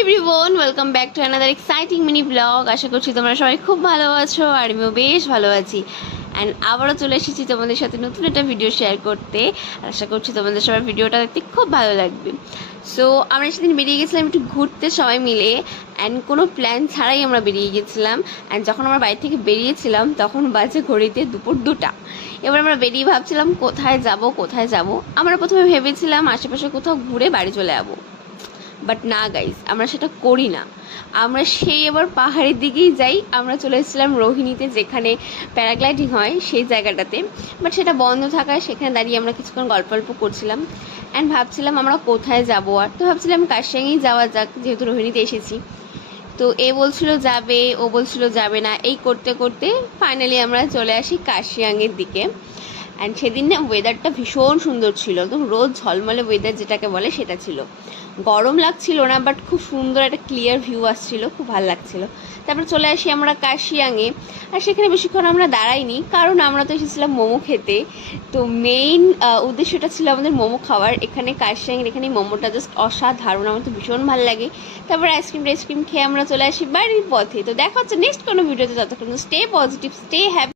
Everyone, welcome back to another exciting mini blog. আশা করছি তোমরা সবাই খুব ভালো আছো আর আমিও বেশ ভালো আছি। অ্যান্ড আবারও চলে এসেছি তোমাদের সাথে নতুন একটা ভিডিও শেয়ার করতে। আশা করছি তোমাদের সবার ভিডিওটা দেখতে খুব ভালো লাগবে। সো আমরা সেদিন বেরিয়ে গেছিলাম একটু ঘুরতে সবাই মিলে, অ্যান্ড কোনো প্ল্যান ছাড়াই আমরা বেরিয়ে গেছিলাম। অ্যান্ড যখন আমরা বাড়ি থেকে বেরিয়েছিলাম তখন বাজে ঘড়িতে দুপুর 2টা। এবার আমরা বেরিয়ে ভাবছিলাম কোথায় যাব। আমরা প্রথমে ভেবেছিলাম আশেপাশে কোথাও ঘুরে বাড়ি চলে যাবো, বাট না গাইজ, আমরা সেটা করি না। আমরা সেই এবার পাহাড়ের দিকেই যাই। আমরা চলে এসেছিলাম রোহিণীতে, যেখানে প্যারাগ্লাইডিং হয় সেই জায়গাটাতে, বাট সেটা বন্ধ থাকায় সেখানে দাঁড়িয়ে আমরা কিছুক্ষণ গল্প করছিলাম অ্যান্ড ভাবছিলাম আমরা কোথায় যাবো। আর তো ভাবছিলাম কার্শিয়াংই যাওয়া যাক, যেহেতু রোহিণীতে এসেছি। তো এ বলছিল যাবে, ও বলছিল যাবে না, এই করতে করতে ফাইনালি আমরা চলে আসি কার্শিয়াংয়ের দিকে। অ্যান্ড সেদিন না ওয়েদারটা ভীষণ সুন্দর ছিল, একদম রোদ ঝলমলে ওয়েদার যেটাকে বলে সেটা ছিল। গরম লাগছিল না, বাট খুব সুন্দর একটা ক্লিয়ার ভিউ আসছিল, খুব ভালো লাগছিল। তারপর চলে আসি আমরা কার্শিয়াংয়ে। আর সেখানে বেশিক্ষণ আমরা দাঁড়াইনি, কারণ আমরা তো এসেছিলাম মোমো খেতে। তো মেইন উদ্দেশ্যটা ছিল আমাদের মোমো খাওয়ার। এখানে কার্শিয়াংয়ের এখানে মোমোটা জাস্ট অসাধারণ, আমার তো ভীষণ ভালো লাগে। তারপর আইসক্রিম খেয়ে আমরা চলে আসি বাড়ির পথে। তো দেখা হচ্ছে নেক্সট কোনো ভিডিওতে, ততক্ষণ স্টে পজিটিভ, স্টে হ্যাপি।